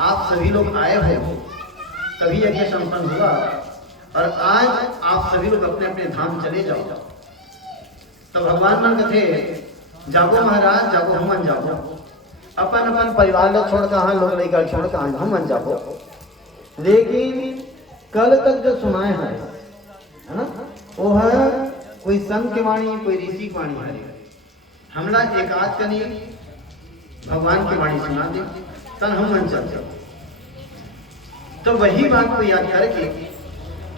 आप सभी लोग आए हो तभी यज्ञ संपन्न हुआ, और आज आप सभी लोग अपने अपने धाम चले जाओ। तो भगवान मन कथे जागो महाराज जागो, हम मन जागो, अपन अपन परिवार लोग छोड़ कहाँ लोग लेकर छोड़ कहाँ हम मन जागो। लेकिन कल तक जो सुनाए हैं है ना, वो है कोई संत की वाणी, कोई ऋषि की वाणी है। हमला एक आध कनी भगवान की वाणी सुना दे तन हम मन चल जाओ। तो वही बात को याद करके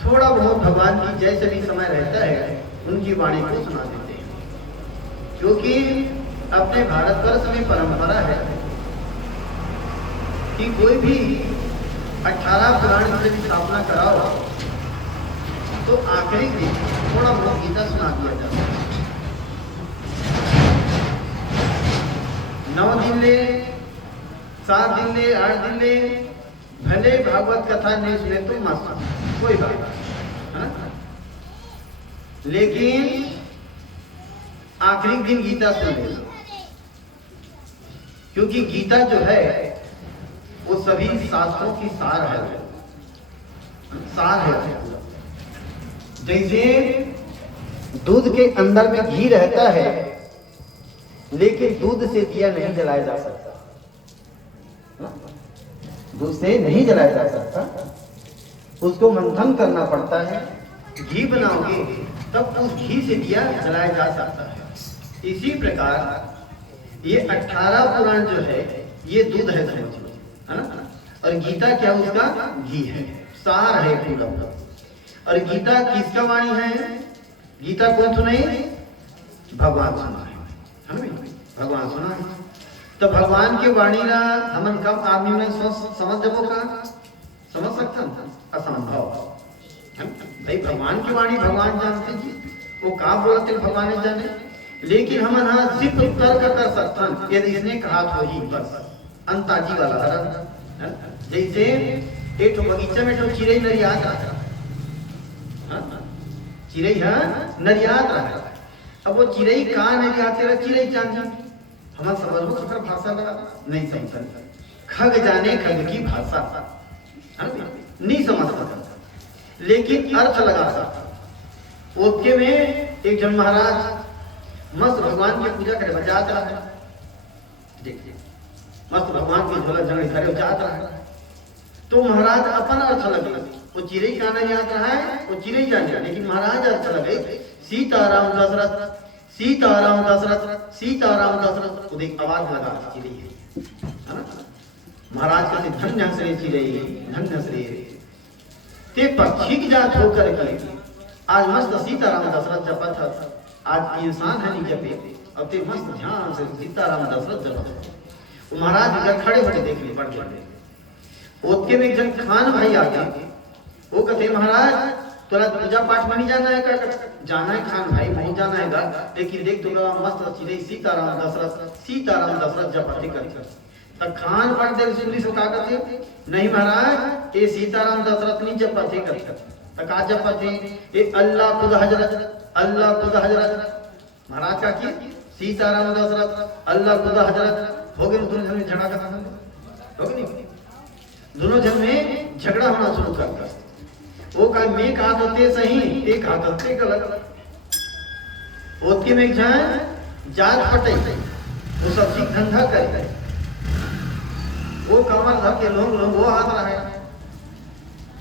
थोड़ा बहुत भगवान की जैसे भी समय रहता है उनकी वाणी को सुना देते हैं, क्योंकि अपने भारतवर्ष में परंपरा है कि कोई भी 18 पुराण की स्थापना कराओ तो आखिरी दिन थोड़ा बहुत गीता सुना दिया जाता है। 9 दिन ले, 7 दिन ले, 8 दिन ले, भले भागवत कथा नहीं सुने तो मस्त, कोई बात है ना, लेकिन आखिरी दिन गीता सुन लेना, क्योंकि गीता जो है वो सभी शास्त्रों की सार है, सार है। जैसे दूध के अंदर में घी रहता है, लेकिन दूध से दिया नहीं जलाया जा सकता, दूध से नहीं जलाया जा सकता, उसको मंथन करना पड़ता है। घी बनाओगे तब उस घी से दिया जलाया जा सकता है। इसी प्रकार ये 18 पुराण जो है ये दूध है ना, और गीता क्या उसका घी है, सार है पूरा। और गीता किसका वाणी है? गीता कौन सुने? भगवान सुना है ना, भगवान सुना है। तो भगवान की वाणी ना हमन कब आदमी में समझ जबो का समझ सकता, असंभव है भाई। भगवान की वाणी भगवान जानते जी, वो का बोलते भगवान ने जाने, लेकिन हम हाँ सिर्फ तर्क कर सकते यदि इसने कहा तो ही बस अंताजी वाला है। जैसे एक बगीचा में तो चिड़ै नरियात रहा, चिड़ै है नरियात रहा। अब वो चिड़ै का नरियात रहा, चिड़ै चांदी हम समझ सकर भाषा लगा नहीं समझ, खग जाने खग की भाषा नहीं समझ सकता, लेकिन अर्थ लगा सकता। ओके में एक जन महाराज मस्त भगवान की पूजा करे बजात रहा है, देखिए मस्त भगवान की झोला जंगल करे जात रहा है। तो महाराज अपन अर्थ लगे, वो चिड़ै का नहीं याद रहा है, वो चिड़ै जाने, लेकिन महाराज अर्थ लगे सीताराम दशरथ, सीताराम दशरथ, सीताराम दशरथ। तो देख आवाज लगा चिड़ै है ना, महाराज कहते धन्य श्री चिड़ै, धन्य श्री ते पक्षी की जात होकर के आज मस्त सीताराम दशरथ जपत है। आज इंसान है नहीं जपे, अब ते मस्त ध्यान से सीताराम दशरथ जपत। महाराज इधर खड़े होकर देख ले पड़ गए। ओके में एक जन खान भाई आ गए, वो कहते महाराज तोरा पूजा पाठ में नहीं जाना है का? जाना है खान भाई, नहीं जाना है गा, लेकिन देख तोरा मस्त चिड़ै सीताराम दशरथ, सीताराम दशरथ जपते कर। तब खान पढ़ दे सुनली सो का कहते नहीं महाराज ये सीताराम दशरथ नहीं जपते कर, तो का जपते ये अल्लाह खुद हजरत, अल्लाह खुद हजरत। महाराज का की सीताराम दशरथ अल्लाह खुद हजरत हो गए, दोनों जन में झगड़ा करना हो गए, दोनों जन में झगड़ा होना शुरू करता। वो का मैं कहा होते सही, एक हाथ होते गलत। ओके में जान जात पटे, वो सब्जी धंधा करे, वो कांवर धर के लोग वो हाथ रहा है।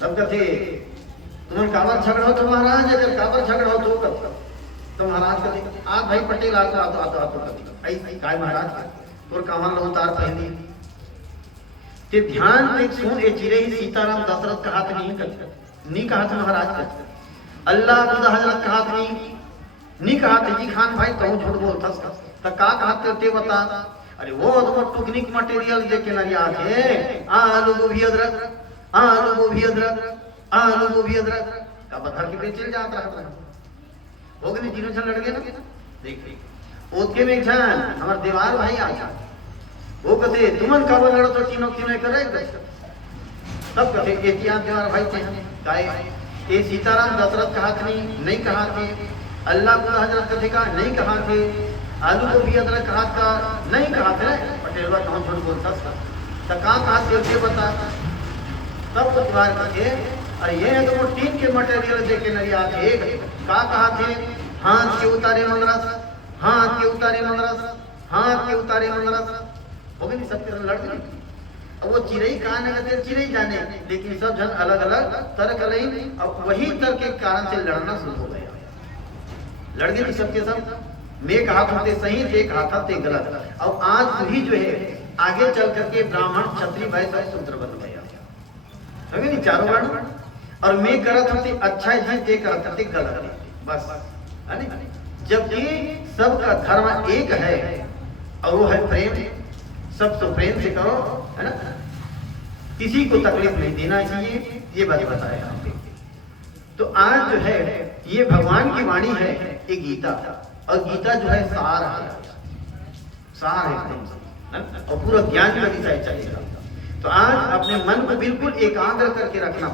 तब कहते तुम्हारे कांवर झगड़ा हो तो महाराज, अगर कांवर झगड़ा हो तो कहते, तो महाराज कहते आज भाई पटेल आतो आतो आतो आतो कहते ऐसे काय महाराज और कांवर लो उतार पहले ते ध्यान से सुन। ए चिड़ै सीताराम दशरथ कहा नहीं कहा था महाराज का, अल्लाह खुद हजरत कहा नहीं कहा था जी। खान भाई कहूँ झूठ बोलता तो का कहा ते बता। अरे वो तो टेक्निक मटेरियल दे के नरिया थे, आलू गोभी अदरक, आलू गोभी अदरक, आलू गोभी अदरक का बता के बेचे जाता रहा हो गए, तीनों जन लड़ गए ना। देख ओके में जान हमारे देवार भाई आ जा, वो कहते तुमन का लड़ो तो तीनों तीनों करे। तब कहते एहतियात देवार भाई थे गाय ये सीताराम दशरथ कहा थे नहीं कहा थे, अल्लाह को हजरत कथे का नहीं कहा थे, आलू को भी अदरक कहा था नहीं कहा थे। पटेलवा कहाँ झूठ बोलता तो कहाँ से बता सब कुछ बार करके। और ये है तो वो टीम के मटेरियल देखे नरिया थे कहा थे हाथ के उतारे मंगरस, हाथ के उतारे मंगरस, हाथ के उतारे मंगरस हो गई सबके लड़ गई। अब वो चिड़ई कहाँ लगते चिड़ई जाने, लेकिन सब जन अलग अलग तर्क रही। अब वही तर्क के कारण से लड़ना शुरू हो गया, लड़ गए सबके सब। मैं एक हाथ होते सही थे, एक हाथ थे गलत। अब आज वही जो है आगे चल करके ब्राह्मण क्षत्रिय वैश्य शूद्र बन गया, समझे नहीं चारों वर्ण। और मैं करत होती अच्छा है ते करत होती गलत, बस है नहीं। जबकि सबका धर्म एक है और वो है प्रेम, सब तो प्रेम से करो, है ना। किसी को तकलीफ नहीं देना चाहिए, ये बात बताया। तो आज जो है ये भगवान की वाणी है, ये गीता। और गीता जो है सार है, सार है एकदम, और पूरा ज्ञान का विषय चलेगा। तो आज अपने मन को बिल्कुल एकाग्र करके रखना,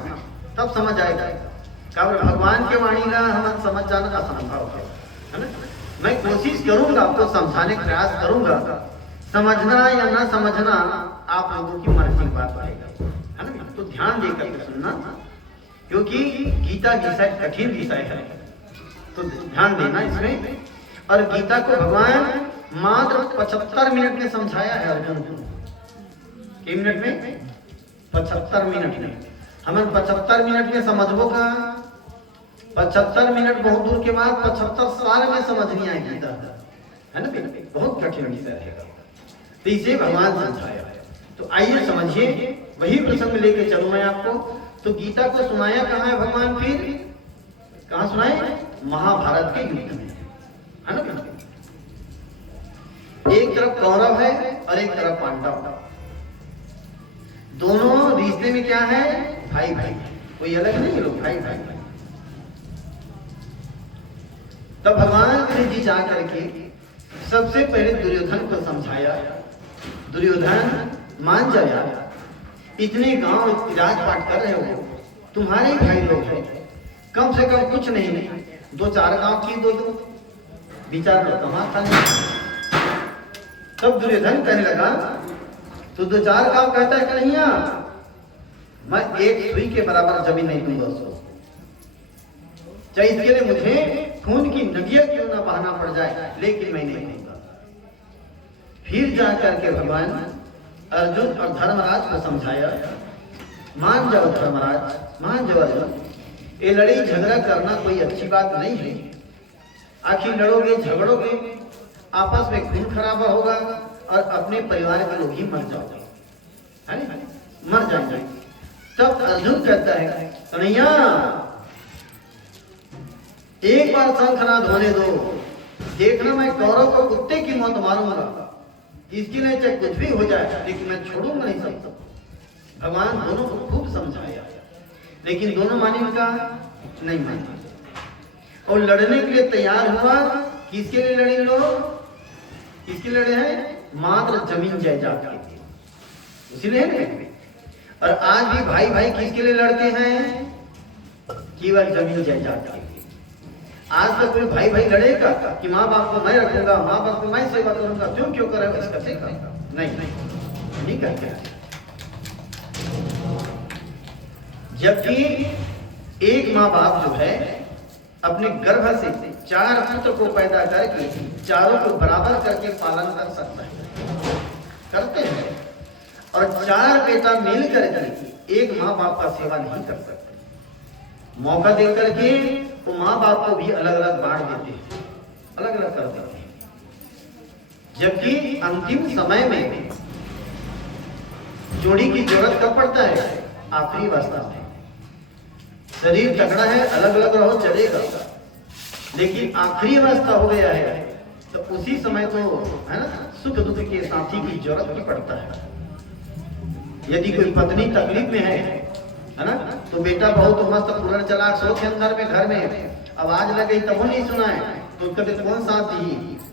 तब समझ आएगा। कारण भगवान के वाणी का हम समझ जाना का संभव है ना। मैं कोशिश करूंगा, आपको समझाने का प्रयास करूंगा। समझना या ना समझना आप लोगों की मर्जी की बात रहेगा, है ना। तो ध्यान देकर सुनना, क्योंकि गीता विषय कठिन विषय है, तो ध्यान देना इसमें। और गीता को भगवान मात्र 75 मिनट में समझाया है अर्जुन को। कितने मिनट में? 75 मिनट में। हम 75 मिनट में समझबो का? 75 मिनट बहुत दूर के बाद 75 साल में समझनी है गीता, है ना। बहुत कठिन विषय है, तो इसे भगवान समझाया। तो आइए समझिए, वही प्रसंग लेके चलूं मैं आपको। तो गीता को सुनाया कहाँ है भगवान? फिर कहाँ सुनाए? महाभारत के युद्ध में, है ना। एक तरफ कौरव है और एक तरफ पांडव। दोनों रिश्ते में क्या है? भाई भाई, कोई अलग नहीं, लोग भाई भाई। तब भगवान कृष्ण जी जा करके सबसे पहले दुर्योधन को समझाया। दुर्योधन मान जाया, इतने गांव राजपाट कर रहे हो, तुम्हारे भाई लोग हैं, कम से कम कुछ नहीं 2-4 गांव की दो विचार लो, तमाशा नहीं। तब दुर्योधन कहने लगा, तो 2-4 गांव कहता है कन्हैया, मैं एक सुई के बराबर जमीन नहीं दूंगा उसको, चाहे इसके लिए मुझे खून की नदियां क्यों ना बहाना पड़ जाए, लेकिन मैं नहीं दूंगा। फिर जाकर के भगवान अर्जुन और धर्मराज को समझाया, मान जाओ धर्मराज, मान जाओ अर्जुन, ये लड़ाई झगड़ा करना कोई अच्छी बात नहीं है। आखिर लड़ोगे झगड़ोगे, आपस में खून खराबा होगा और अपने परिवार के लोग ही मर जाओगे, है ना, मर जाएंगे। तब अर्जुन कहता है, कन्हैया एक बार शंखनाद होने दो, देखना मैं कौरव को कुत्ते की मौत मारूंगा, इसके लिए चाहे कुछ भी हो जाए, लेकिन मैं छोड़ूंगा नहीं सकता। भगवान दोनों को खूब समझाया, लेकिन दोनों माने उनका नहीं माने, और लड़ने के लिए तैयार हुआ। किसके लिए लड़े लोग? किसके लड़े हैं? मात्र जमीन जायदाद के लिए, इसीलिए। और आज भी भाई भाई किसके लिए लड़ते हैं? केवल जमीन जायदाद के लिए। आज तक कोई भाई भाई लड़ेगा कि माँ बाप को मैं रखूंगा, माँ बाप को मैं सेवा करूंगा, तुम क्यों करोगे इसका सेवा? नहीं करते। जबकि एक माँ बाप जो है अपने गर्भ से 4 पुत्र को पैदा करके चारों को बराबर करके पालन कर सकता है, करते हैं। और 4 बेटा मिल करके एक माँ बाप का सेवा नहीं कर सकते। मौका दे करके वो माँ बाप को भी अलग अलग बांट देते हैं, अलग अलग कर देते हैं। जबकि अंतिम समय में जोड़ी की जरूरत कब पड़ता है? आखिरी अवस्था में। शरीर तगड़ा है, अलग अलग रहो चलेगा, लेकिन आखिरी अवस्था हो गया है तो उसी समय तो, है ना, सुख दुख के साथी की जरूरत भी पड़ता है। यदि कोई पत्नी तकलीफ में है ना, तो बेटा बहुत मस्त कूलर चला सोच अंदर में घर में आवाज लग गई तब वो नहीं सुना है, तो कभी कौन साथ दी?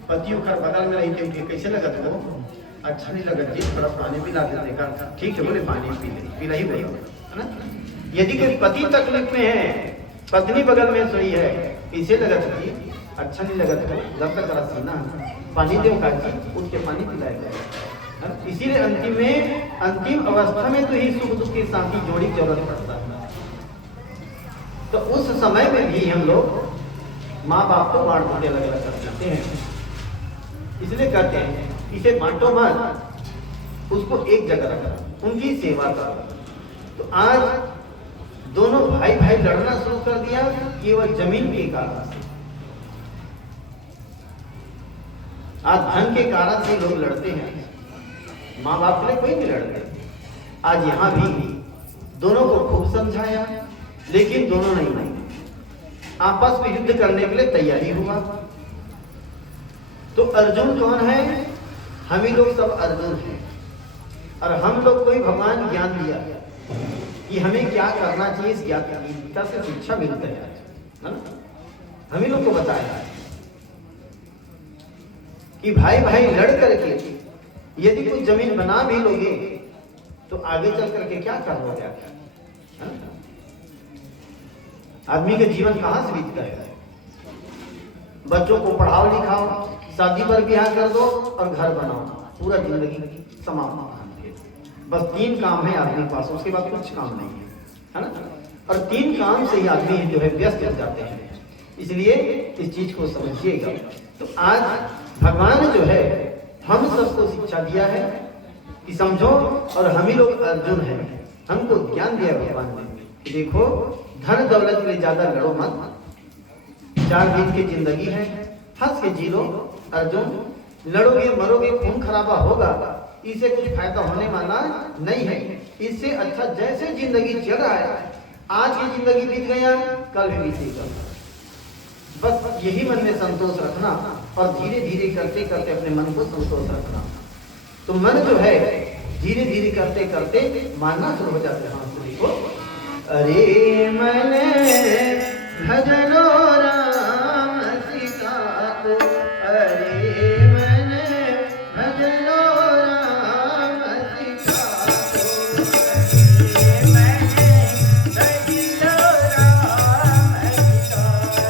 पति उखर बगल में रही थी, कैसे लगा वो? अच्छा नहीं लगा जी, थोड़ा पानी पिला के देखा, ठीक है बोले पानी पी रही बोलो, है ना। यदि कोई पति तकलीफ में है, पत्नी बगल में सोई है, इसे लगा जी अच्छा नहीं लगा तो जब तक रहा ना पानी दे, उठ के पानी पिलाएगा। इसीलिए अंतिम अवस्था में तो ही सुख दुख के साथी जोड़ी की जरूरत पड़ता है। तो उस समय में भी हम लोग माँ बाप को बांट बांटे अलग अलग कर देते हैं। इसलिए कहते हैं इसे बांटो मत, उसको एक जगह रखो, उनकी सेवा करो। तो आज दोनों भाई भाई लड़ना शुरू कर दिया केवल जमीन के कारण से। आज धन के कारण से लोग लड़ते हैं, माँ बाप के लिए कोई नहीं लड़ते। आज यहां भी दोनों को खूब समझाया, लेकिन दोनों नहीं माने, आपस में युद्ध करने के लिए तैयारी हुआ। तो अर्जुन कौन है? हम ही लोग सब अर्जुन हैं। और हम लोग को ही भगवान ज्ञान दिया कि हमें क्या करना चाहिए। इस गीता से शिक्षा मिलती है ना, हम ही लोग को बताया कि भाई भाई लड़ करके यदि कुछ जमीन बना भी लोगे तो आगे चल करके क्या करोगे? आदमी का जीवन कहां से बीतता है? बच्चों को पढ़ाओ लिखाओ, शादी पर ब्याह कर दो और घर बनाओ, पूरा जिंदगी समाप्त। बस 3 काम है आदमी के पास, उसके बाद कुछ काम नहीं है ना। और 3 काम से ही आदमी जो है व्यस्त हो जाते हैं। इसलिए इस चीज को समझिएगा। तो आज भगवान जो है हम सबको शिक्षा दिया है कि समझो, और हम ही लोग अर्जुन हैं। हमको ज्ञान दिया भगवान ने कि देखो धन दौलत के लिए ज्यादा लड़ो मत, 4 दिन की जिंदगी है, हंस के जी लो। अर्जुन लड़ोगे मरोगे खून खराबा होगा, इससे कुछ फायदा होने वाला नहीं है। इससे अच्छा जैसे जिंदगी चल रहा है, आज की जिंदगी बीत गया कल भी बीतेगा, बस यही मन में संतोष रखना और धीरे धीरे करते करते अपने मन को संतोष रखना। तो मन जो है धीरे धीरे करते करते मानना शुरू हो जाता है। देखो अरे मन भजनो राम सीता को, अरे मन भजनो राम सीता को, अरे मन भजनो राम सीता को।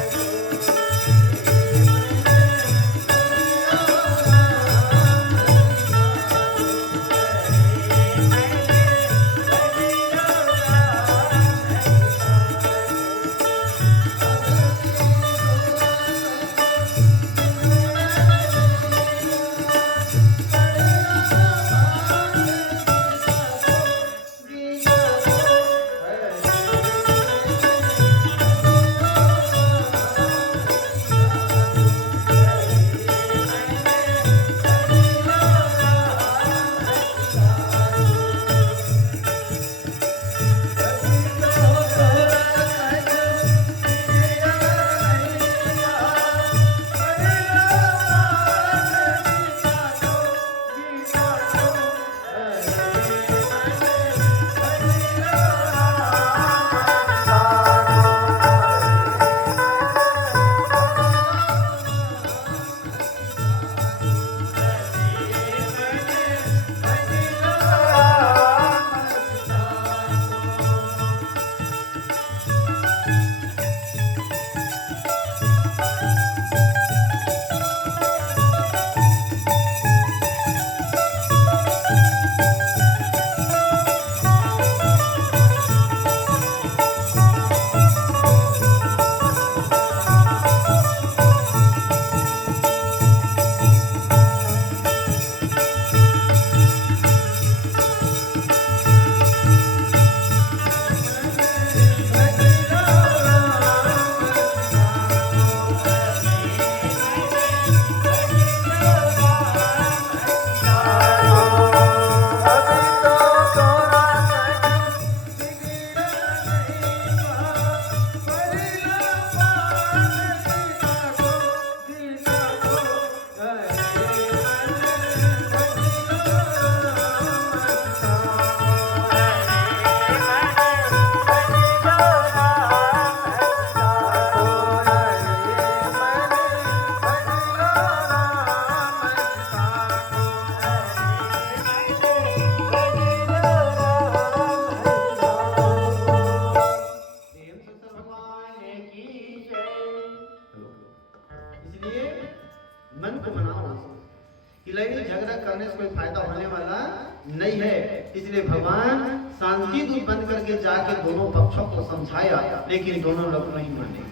इसलिए भगवान शांति दूत बन करके जाके दोनों पक्षों को समझाया, लेकिन दोनों लोग नहीं माने।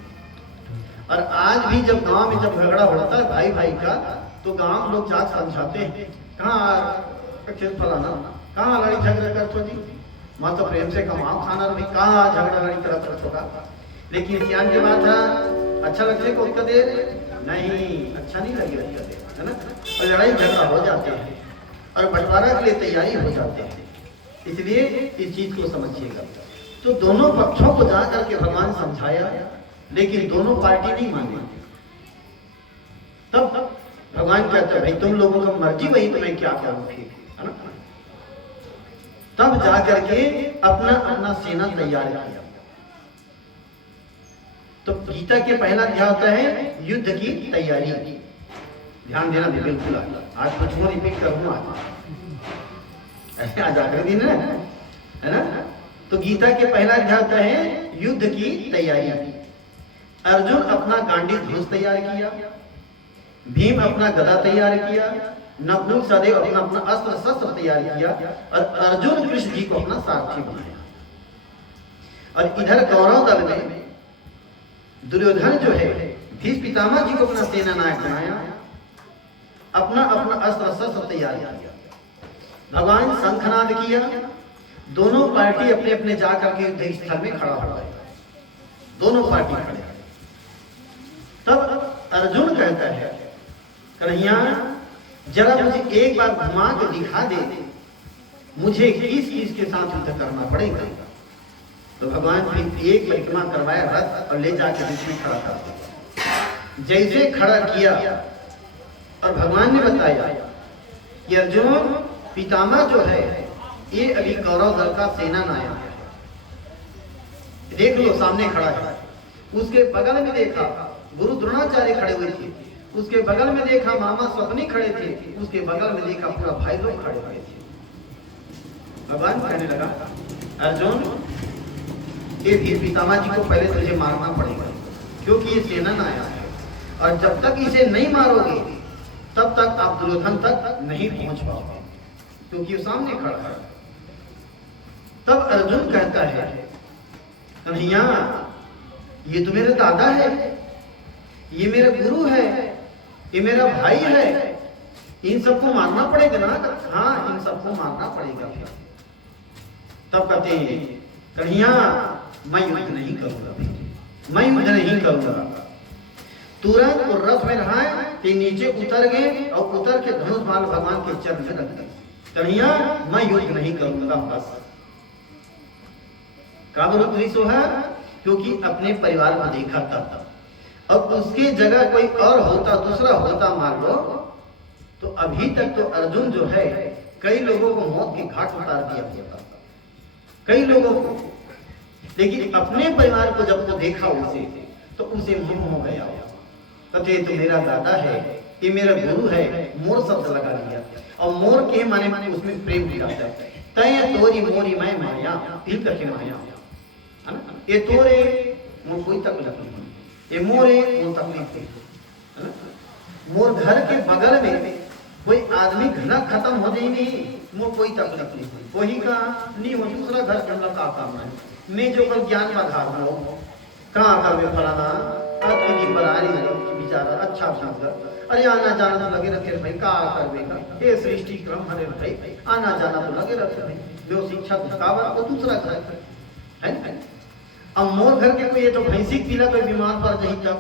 और आज भी जब गांव में जब झगड़ा होता है भाई भाई का, तो गांव लोग जाकर समझाते हैं, कहाँ खेत फलाना, कहाँ लड़ाई झगड़ा करते हो जी, माँ तो प्रेम से कमाओ खाना, भी कहाँ झगड़ा लड़ी तरह होगा। लेकिन सियान की बात है, अच्छा लगने को उसका देर नहीं, अच्छा नहीं लगे उसका देर, है ना। और लड़ाई झगड़ा हो जाते हैं और बंटवारा के लिए तैयारी हो जाते हैं। इसलिए इस चीज को समझिएगा। तो दोनों पक्षों को जा करके भगवान समझाया, लेकिन दोनों पार्टी नहीं माने। तब भगवान कहते हैं भाई तुम लोगों का मर्जी, वही तुम्हें क्या करूं फिर, है ना। तब जा करके अपना अपना सेना तैयार किया। तो गीता के पहला अध्याय होता है युद्ध की तैयारी। ध्यान देना भी बिल्कुल, आज कुछ और रिपीट करूंगा आज आखिरी दिन है ना। तो गीता के पहला अध्याय होता है युद्ध की तैयारी। अर्जुन अपना गांडी धनुष तैयार किया, भीम अपना गदा तैयार किया, नकुल सहदेव अपना अपना अस्त्र शस्त्र तैयार किया, और अर्जुन कृष्ण जी को अपना सारथी बनाया। और इधर कौरव दल में दुर्योधन जो है भीष्म पितामह जी को अपना सेना नायक बनाया, अपना अपना अस्त्र शस्त्र तैयार किया। भगवान शंखनाद किया, दोनों पार्टी अपने अपने जाकर के युद्ध स्थल में खड़ा हो गए, दोनों पार्टी खड़े। तब अर्जुन कहता है कन्हैया जरा मुझे एक बार घुमा के दिखा दे, मुझे किस किस के साथ युद्ध करना पड़ेगा। तो भगवान फिर एक परिक्रमा करवाया रथ और ले जाकर बीच में खड़ा कर दिया। जैसे खड़ा किया और भगवान ने बताया कि अर्जुन पितामह जो है ये अभी कौरव दल का सेना नायक है, देख लो सामने खड़ा है। उसके बगल में देखा गुरु द्रोणाचार्य खड़े हुए थे, उसके बगल में देखा मामा स्वप्नी खड़े थे, उसके बगल में देखा पूरा भाई लोग खड़े हुए थे। भगवान कहने लगा अर्जुन ये भी पितामह जी को पहले तुझे मारना पड़ेगा, क्योंकि ये सेना नायक है, और जब तक इसे नहीं मारोगे तब तक आप दुर्योधन तक नहीं पहुंच पाओगे, क्योंकि वो सामने खड़ा है। तब अर्जुन कहता है कन्हैया ये तो मेरे दादा है, ये मेरा गुरु है, ये मेरा भाई है, इन सबको मारना पड़ेगा ना। हाँ इन सबको मारना पड़ेगा। तब कहते हैं कन्हैया मैं युद्ध नहीं करूंगा, मैं युद्ध नहीं करूंगा। तुरंत वो रथ में रहा कि नीचे उतर गए और उतर के धनुष बाण भगवान के चरण में रख दिए। कन्हैया मैं युद्ध नहीं करूंगा बस। काबुल है क्योंकि अपने परिवार को देखा था, अब उसकी जगह कोई और होता, दूसरा होता मान लो, तो अभी तक तो अर्जुन जो है कई लोगों को मौत के घाट उतार दिया होता, कई लोगों को। लेकिन अपने परिवार को जब तो देखा उसे, तो उसे मोह हो गया। कहते तो मेरा दादा है, ये मेरा गुरु है, मोर शब्द लगा दिया। और मोर के माने उसमें प्रेम भी आता है। तय तोरी मोरी मैं माया, दिल करके माया, है ना। ये तोरे मोर कोई तकलीफ नहीं, ये मोरे मोर तकलीफ नहीं। मोर घर के बगल में कोई आदमी घना खत्म हो जाए नहीं, मोर कोई तकलीफ नहीं। वही का नहीं हो दूसरा घर के अंदर का काम है। मैं जो कल ज्ञान का धार हो कहाँ कर में फलाना दिन पर आ रही बेचारा अच्छा सुनकर, अरे आना जाना तो लगे रखे भाई, का करवेगा ये सृष्टि क्रम, अरे भाई आना जाना तो लगे रखे भाई, जो शिक्षा कावर तो दूसरा घर है। अब मोर घर के कोई ये तो भैंसी पीला कोई बीमार पड़ जाही तब,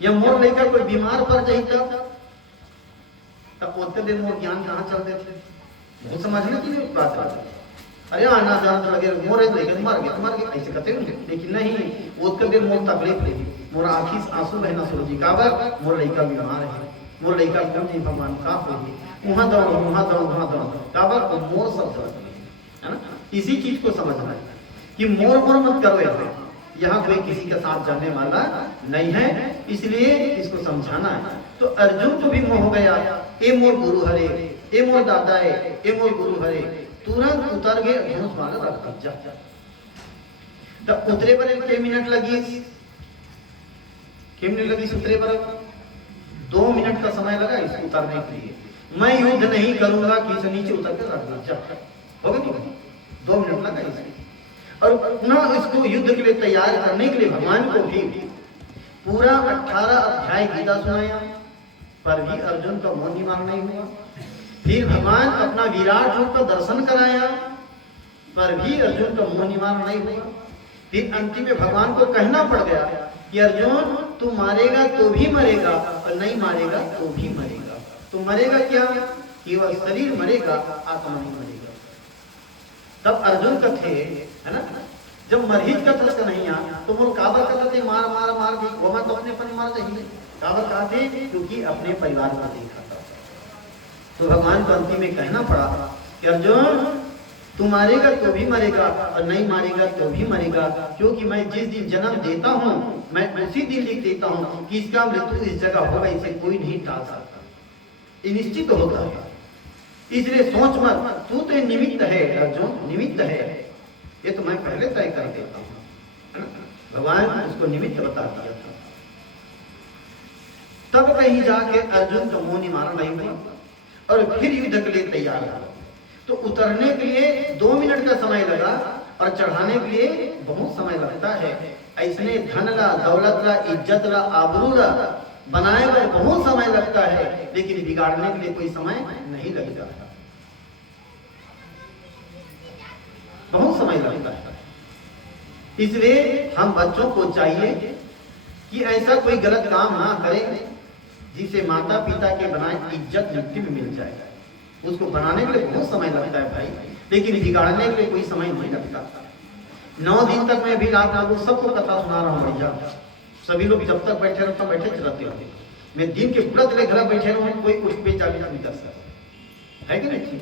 या मोर लेकर कोई बीमार पड़ जाही तब उतने दिन मोर ज्ञान कहाँ चलते थे, वो समझने की नहीं बात। अरे आना जाना तो लगे मोर है लेकिन मर गए ऐसे कहते हैं। लेकिन नहीं, उतने दिन मोर तकलीफ लेगी, मोर आँखी आंसू बहना सोची काबर मोर लड़का बीमार है, मोर लड़का कम भगवान का होगी, वहां दौड़ काबर तो मोर शब्द है ना। इसी चीज को समझना है कि मोर मोर मत करो, यहाँ कोई किसी के साथ जाने वाला नहीं है, इसलिए इसको समझाना है। तो अर्जुन को भी मोह हो गया, ए मोर गुरु हरे, ए मोर दादा है, ए मोर गुरु हरे। तुरंत उतर गए धनुष बाण रख जा। तब उतरे पर के मिनट लगी, के मिनट लगी उतरे पर 2 मिनट का समय लगा इस उतरने के लिए। मैं युद्ध नहीं करूंगा कि नीचे उतर कर रख जा। हो गया 2 मिनट लगा इसमें। और पुनः इसको युद्ध के लिए तैयार करने के लिए भगवान को भी पूरा 18 अध्याय गीता सुनाया, पर भी अर्जुन का मन निवारण नहीं हुआ। फिर भगवान अपना विराट रूप का दर्शन कराया, पर भी अर्जुन का मन निवारण नहीं हुआ। फिर अंतिम में भगवान को कहना पड़ गया कि अर्जुन तू मारेगा तो भी मरेगा और नहीं मारेगा तो भी मरेगा। तो मरेगा क्या? केवल शरीर मरेगा, आत्मा नहीं मरेगा। तब अर्जुन का थे, है ना, जब मरहित का थस नहीं आ तो वो काबर का थे मार मार मार दी, वो मत अपने पर मार जाएंगे। काबर कहते क्योंकि अपने परिवार को देखा था। तो भगवान को अंतिम में कहना पड़ा कि अर्जुन तू मारेगा तो भी मरेगा और नहीं मारेगा तो भी मरेगा, क्योंकि मैं जिस दिन जन्म देता हूँ मैं उसी दिन लिख देता हूँ कि इसका मृत्यु इस जगह होगा, इसे कोई नहीं टाल सकता, ये निश्चित होता है। इसलिए सोच मत, तू तो निमित्त है अर्जुन, निमित्त है, ये तो मैं पहले तय कर देता हूँ, है ना। भगवान उसको निमित्त बता दिया था। तब कहीं जाके अर्जुन का मोह निवारण नहीं हुआ और फिर युद्ध के लिए तैयार हुआ। तो उतरने के लिए 2 मिनट का समय लगा और चढ़ाने के लिए बहुत समय लगता है। ऐसने धन ला, दौलत ला, इज्जत ला, आबरू ला बनाए हुए बहुत समय लगता है, लेकिन बिगाड़ने के लिए कोई समय नहीं लगता है, बहुत समय लगता है। इसलिए हम बच्चों को चाहिए कि ऐसा कोई गलत काम ना करें जिसे माता पिता के बनाए इज्जत मिट्टी में मिल जाए। उसको बनाने के लिए बहुत समय लगता है भाई, लेकिन बिगाड़ने के लिए कोई समय नहीं लगता। 9 दिन तक मैं भी रात को सबको कथा सुना रहा हूँ भैया, सभी लोग जब तक बैठे रहते बैठे रहते होते, मैं दिन के पूरा तरह घर बैठे रहूँ, कोई उठ पे जाके नहीं कर सकता है कि नहीं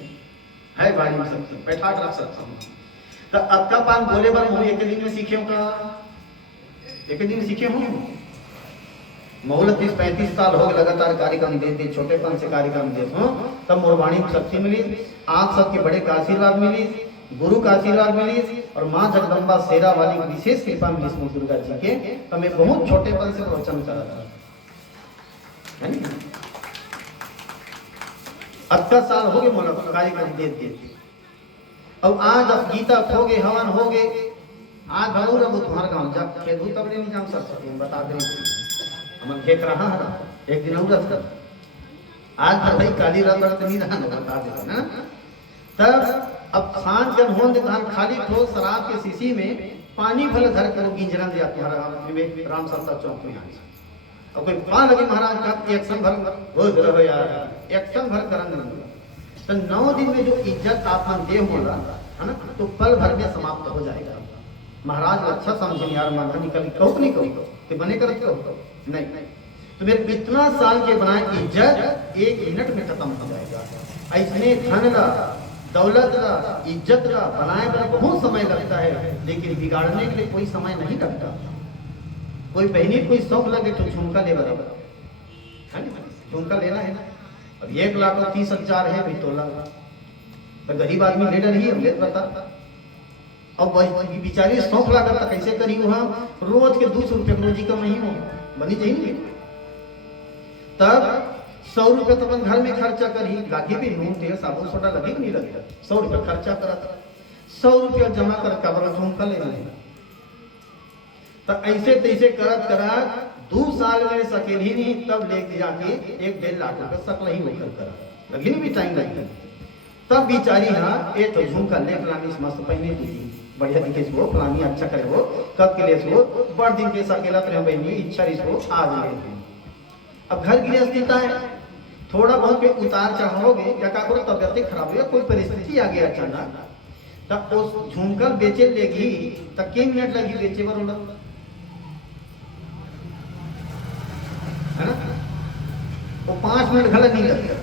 है, बाड़ी में सकते बैठा कर रख सकता हूँ। तो अब का पान बोले बार मुँह एक दिन में सीखे का, एक दिन में सीखे हूँ। महुल 30-35 साल हो गए लगातार कार्यक्रम देते, छोटेपन से कार्यक्रम देते हो, तब मोरवाणी शक्ति मिली, आप सबके बड़े का आशीर्वाद मिली, गुरु का आशीर्वाद मिली और माँ जगदम्बा शेरा वाली विशेष कृपा मिली इसमें दुर्गा जी के। तो मैं बहुत छोटेपन से प्रवचन कर रहा था, 80 साल हो गए मोला कार्यक्रम देते। अब आज अब गीता हो गए, हवन हो गए, आज भरूर अब तुम्हारा गाँव जब खेदू तब नहीं जान सकते, बता दें हम देख रहा है एक दिन उरत कर आज भर भाई काली रात नहीं रहा बता देगा ना। तब अब सांझ जन हों धान खाली ठोस शराब के शीशी में पानी भले धर कर गिंजरन दिया तुम्हारा विवेक राम सत्ता चौक में आई और कोई पान लगे महाराज का एक्शन भर हो रहो यार, एक्शन भर करन। तो 9 दिन में जो इज्जत आपन दे होला है ना, तो पल भर में समाप्त हो जाएगा। महाराज अच्छा समझे यार, मन निकल कहो नहीं कहो तो बने करते हो नहीं, तो मेरे इतना साल के बनाए इज्जत 1 मिनट में खत्म हो जाएगा। ऐसने धन ला, दौलत ला, इज्जत ला बनाए बना बहुत समय लगता है, लेकिन बिगाड़ने के लिए कोई समय नहीं लगता। कोई बहनी कोई शौक लगे तो झुमका ले बराबर है ना, झुमका लेना है ना, अब 1,30,000 है भी तोला, तो गरीब आदमी ले रही है बता। अब वही बेचारी शौक लगा था कैसे करी, वहां रोज के 200 रुपये रोजी कम नहीं हो बनी चाहिए। तब 100 रुपये तो अपन घर में खर्चा करी, लागे भी नून तेल साबुन सोडा लगे नहीं लगता, 100 रुपये खर्चा करा, 100 रुपया जमा कर कबर झुमका लेना है। तो ऐसे तैसे करत करत 2 साल में सकेल ही नहीं, तब लेके जाके 1-1.5 लाख रुपये सकल ही होकर करा लगी नहीं भी टाइम लगता। तब बेचारी हाँ एक तो झुमका ले फलानी मस्त पहने दी बढ़िया दिखे वो फलानी अच्छा करे वो कब के लिए वो बड़ दिन के सकेला तो बहनी इच्छा इसको आ जाए। अब घर गृहस्थीता है, थोड़ा बहुत पे उतार चढ़ाओगे क्या का करो, तबियत खराब हो गया, कोई परिस्थिति आ गया अचानक, तब उस झुमकर बेचे लेगी तब के मिनट लगी बेचे पर है ना, वो 5 मिनट गलत नहीं लगता।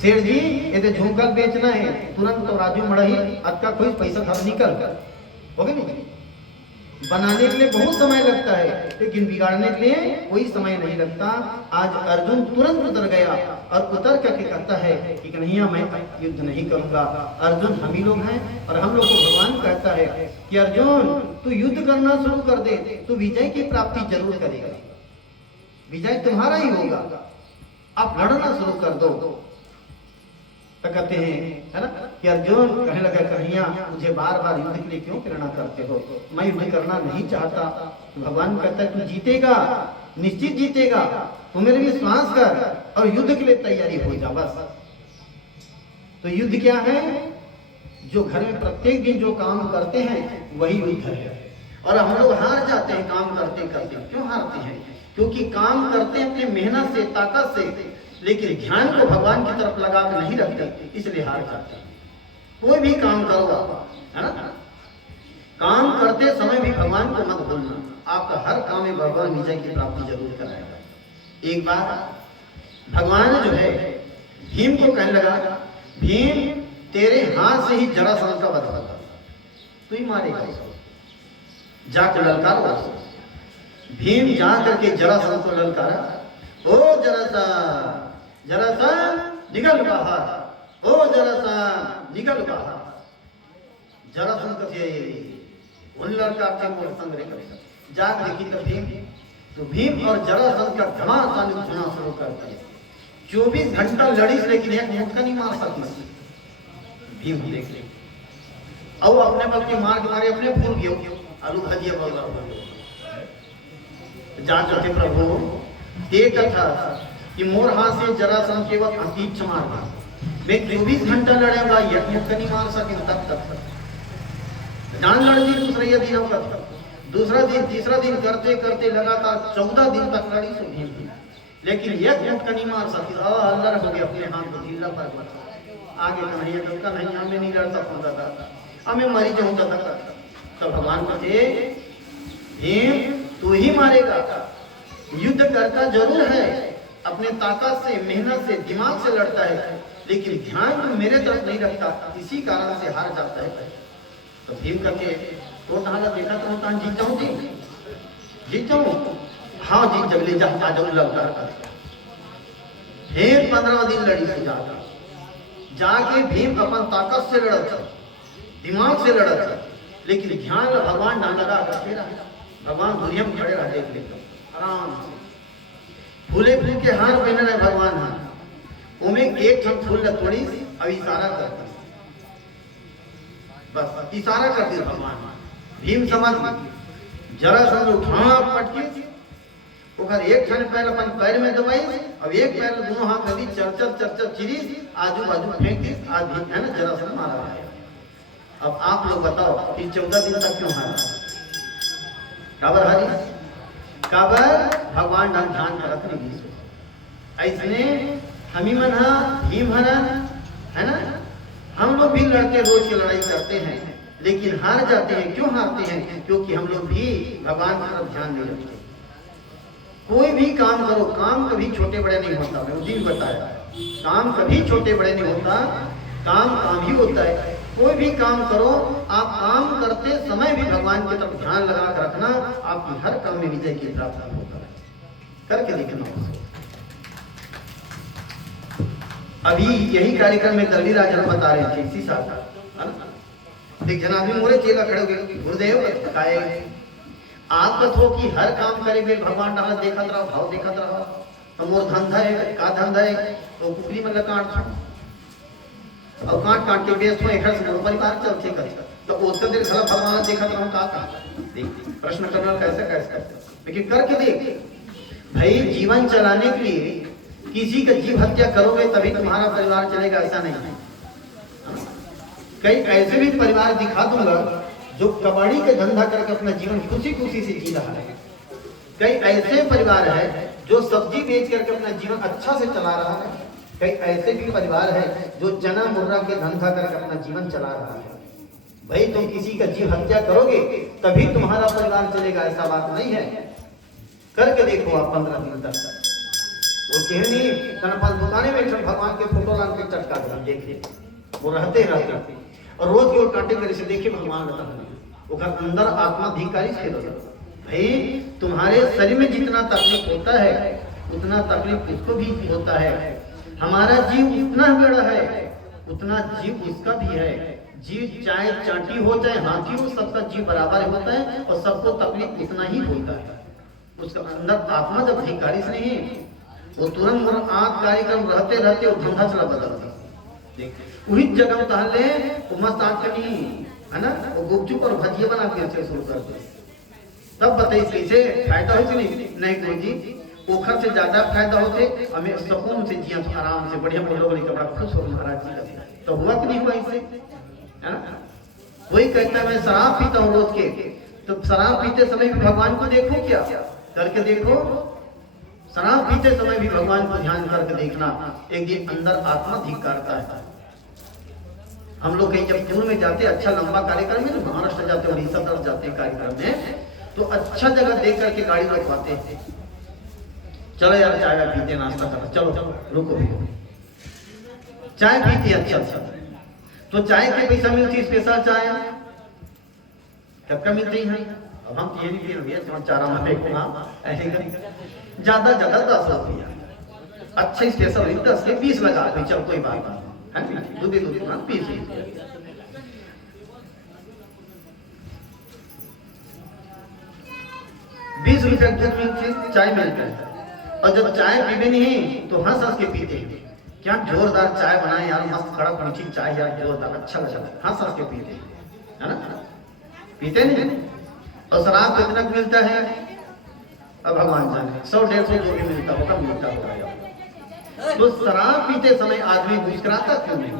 सेठ जी ये झुमकर बेचना है, तुरंत तो राजू मड़ही अक्का कोई पैसा घर निकल कर हो गया नहीं। बनाने के लिए बहुत समय लगता है, लेकिन बिगाड़ने के लिए कोई समय नहीं लगता। आज अर्जुन तुरंत उतर गया और उतर करके कहता है कि कन्हैया मैं युद्ध नहीं करूंगा। अर्जुन हम ही लोग हैं और हम लोग को भगवान कहता है कि अर्जुन तू युद्ध करना शुरू कर दे, तू विजय की प्राप्ति जरूर करेगा, विजय तुम्हारा ही होगा, आप लड़ना शुरू कर दो। तो कहते हैं, है ना, कि अर्जुन कहने लगा, कन्हैया मुझे बार बार युद्ध के लिए क्यों प्रेरणा करते हो, मैं युद्ध करना नहीं चाहता। तो भगवान कहता है तू जीतेगा, निश्चित जीतेगा, तू मेरे विश्वास कर और युद्ध के लिए तैयारी हो जा बस। तो युद्ध क्या है? जो घर में प्रत्येक दिन जो काम करते हैं वही युद्ध है। और हम लोग हार जाते हैं काम करते करते। क्यों हारते हैं? क्योंकि काम करते हैं अपने मेहनत से, ताकत से, लेकिन ध्यान को भगवान की तरफ लगा कर नहीं रखते, इसलिए हार जाते हैं। कोई भी काम करो आप, है ना, काम करते समय भी भगवान को मत भूलना। आपका हर काम में भगवान विजय की प्राप्ति जरूर कराएगा। एक बार भगवान जो है भीम को कहने लगा, भीम तेरे हाथ से ही जरासंध का वध होगा, तू ही मारेगा, जाकर ललकारो। भीम जा करके जरासंध को ललकारा, ओ जरासंध, जरासंध निकल बाहर, ओ जरासंध निकल बाहर। जरासंध कथे उन लड़का के मोर संग्रह करेगा, जाग देखी तो भीम और जरासंध का घमासान होना शुरू करता है। 24 घंटा लड़ी, लेकिन एक मुक्का नहीं मार सकती। भीम देख ले और अपने बल के मार के मारे अपने फूल गयो, आलू भजिया बोल रहा जाकर के प्रभु देख था कि मोर हाथ से जरासंध के वक्त अतीत मारना, मैं 24 घंटा लड़ेगा, एक मुक्का नहीं मार सके तब तक जान लड़ी। दूसरे दिन का दूसरा दिन, तीसरा दिन करते करते लगातार 14 दिन तक लड़ी सो भीम, लेकिन एक मुक्का नहीं मार सकी। अल्लाह हो गया, अपने हाथ को ढीला पर आगे कन्हैया कहता नहीं, हमें नहीं लड़ सकता था, हमें मरी जाऊंगा था। तो भगवान कहते भीम तू ही मारेगा, युद्ध करता जरूर है, अपने ताकत से, मेहनत से, दिमाग से लड़ता है, लेकिन ध्यान तो मेरे तरफ नहीं रखता, इसी कारण से हार जाता है। तो भीम करके तो ताला देखा तो तान जीत जाऊं, जीत जाऊं, हाँ जीत जगले जा जाऊं लड़ता। फिर 15 दिन लड़ी से जाके भीम अपन ताकत से लड़त, दिमाग से लड़त, लेकिन ध्यान भगवान ना लगा करते रहा। भगवान दुनिया में खड़े रह देख लेते आराम से, फूले फूल के हार पहने रहे भगवान, हार उमें एक क्षण फूल तोड़ी, अब इशारा करता, बस इशारा कर दिया भगवान। भीम समझ जरासंध उठा पटके, ओकर एक क्षण पैर अपन पैर में दबाई, अब एक पैर दोनों हाथ में चरचर चिरी आजू बाजू फेंक दी, आज है ना जरासंध मारा है। अब आप लोग बताओ कि 14 दिन तक क्यों हारा? काबर हारी? काबर भगवान नाम ध्यान करत नहीं। ऐसने हम ही मन भीम हरन, है ना, हम लोग भी लड़ते, रोज की लड़ाई करते हैं, लेकिन हार जाते हैं। क्यों हारते हैं? क्योंकि हम लोग भी भगवान की तरफ ध्यान नहीं रखते। कोई भी काम करो, काम कभी छोटे बड़े नहीं होता, मैं उसी भी बताया, काम कभी छोटे बड़े नहीं होता, काम काम ही होता है। कोई भी काम करो, आप काम करते समय भी भगवान की तरफ ध्यान लगा कर रखना, आपकी हर काम में विजय की प्राप्ति होता है। करके देखना। अभी यही कार्यक्रम में दल्ली राजा बता रहे थे, इसी साल का एक जना आदमी मोरे चेला खड़े हो गए, गुरुदेव काहे आप कथो कि हर काम करे बेल भगवान डाला देखत रहो, भाव देखत रहो, तो मोर धंधा है, का धंधा है, तो कुकरी मन काट छो और काट के बेच हो, एक से परिवार चलते कर, तो उतना देर खला भगवान देखत रहो का देख प्रश्न करना कैसे कैसे, लेकिन करके देख भाई। जीवन चलाने के लिए किसी का जीव हत्या करोगे तभी तुम्हारा परिवार चलेगा, ऐसा नहीं है। कई ऐसे भी परिवार दिखा दूंगा जो कबाड़ी का धंधा करके अपना जीवन खुशी खुशी से जी रहा है। कई ऐसे परिवार है जो सब्जी बेच करके अपना जीवन अच्छा से चला रहा है। कई ऐसे भी परिवार है जो चना मुर्रा के धंधा करके अपना जीवन चला रहा है। भाई तुम किसी का जीव हत्या करोगे तभी तुम्हारा परिवार चलेगा, ऐसा बात नहीं है। करके देखो आप 15 दिन तक। वो कहे नहीं कनपल दुकाने में भगवान के फोटो लान के चटका कर देखिए, वो रहते और रोज के कांटे करे से देखिए भगवान रहता है, अंदर आत्मा धिकारी से भाई तुम्हारे शरीर में जितना तकलीफ होता है उतना तकलीफ उसको भी होता है। हमारा जीव उतना बड़ा है उतना जीव उसका भी है। जीव चाहे चांटी हो चाहे हाथी हो, सबका जीव बराबर होता है और सबको तकलीफ उतना ही होता है। उसका अंदर आत्मा जब धिकारी से नहीं, वो तुरंत आंख कार्यक्रम रहते रहते वो धंधा चला बदलता। वही जगह उतार ले वो मस्त आज नहीं है ना, वो गुपचुप और भजिया बना के अच्छे शुरू कर दो, तब बताइए कैसे फायदा हो कि नहीं गुरु जी, ओखर से ज्यादा फायदा होते हमें सुकून से जिया तो आराम से बढ़िया बोलो बोले बड़ा खुश हो महाराज जी का, तो हुआ कि नहीं हुआ इससे, है ना। वही कहता है मैं शराब पीता हूँ रोज के, तो शराब पीते समय भी भगवान को देखो, क्या करके देखो, शराब पीते समय भी भगवान को ध्यान करके देखना, एक दिन अंदर आत्मा धिक्कारता है। हम लोग कहीं जब टूर में जाते, अच्छा लंबा कार्यक्रम में, तो महाराष्ट्र जाते, उड़ीसा तरफ जाते कार्यक्रम में, तो अच्छा जगह देख करके गाड़ी रखवाते हैं, चलो यार चाय पीते नाश्ता करो, चलो रुको चाय पीती अच्छा, तो चाय के पैसा मिलती स्पेशल चाय कब मिलती है, अब हम ये नहीं पी रहे समाचारा में ऐसे ज्यादा 10 रुपया, अच्छा स्पेशल 10 से 20 लगा, चल कोई बात नहीं, दूध 20 रुपया दूध मिलती, चाय मिलता है, और जब चाय पीबे नहीं तो हंस हंस के पीते हैं, क्या जोरदार चाय बनाए यार, मस्त कड़क मीठी चाय यार, जोरदार अच्छा लगा, हंस हंस के पीते है ना, पीते नहीं। और शराब कितना मिलता है अब भगवान जाने, 100-150 जो भी मिलता होगा, तो शराब पीते समय आदमी मुस्कुराता क्यों नहीं,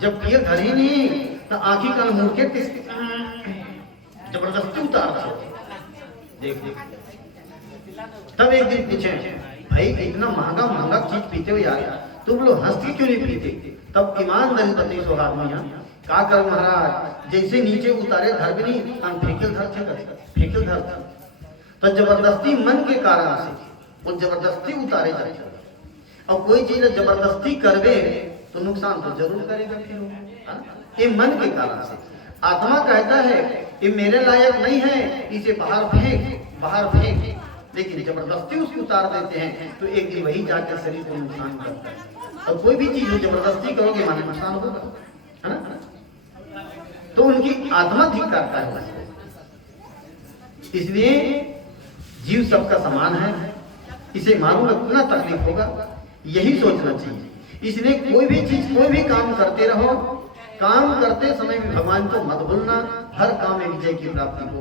जब पिए घर ही नहीं तो आंखी कान मुड़ के जबरदस्ती उतार देख, तब एक दिन पूछे भाई इतना महंगा चीज पीते हो यार, तुम लोग हंसती क्यों नहीं पीते, तब ईमानदारी बताइए सो आदमी का कर महाराज, जैसे नीचे उतारे धर भी नहीं, फेंकल धर, तो जबरदस्ती मन के कारण से वो जबरदस्ती उतारे जाते, और कोई चीज जबरदस्ती करवे तो नुकसान तो जरूर करेगा फिर, ये मन के कारण से। आत्मा कहता है ये मेरे लायक नहीं है, इसे बाहर फेंक, लेकिन जबरदस्ती उसको उतार देते हैं तो एक दिन वही जाकर शरीर को नुकसान करता है, और कोई भी चीज जबरदस्ती करोगे माने नुकसान होगा, है ना, तो उनकी आत्मा ठीक करता है उसको। इसलिए जीव सबका समान है, इसे मारूंगा कितना तकलीफ होगा, यही सोचना चाहिए। इसलिए कोई भी चीज कोई भी काम करते रहो, काम करते समय भी भगवान को मत भूलना, हर काम में विजय की प्राप्ति होगा।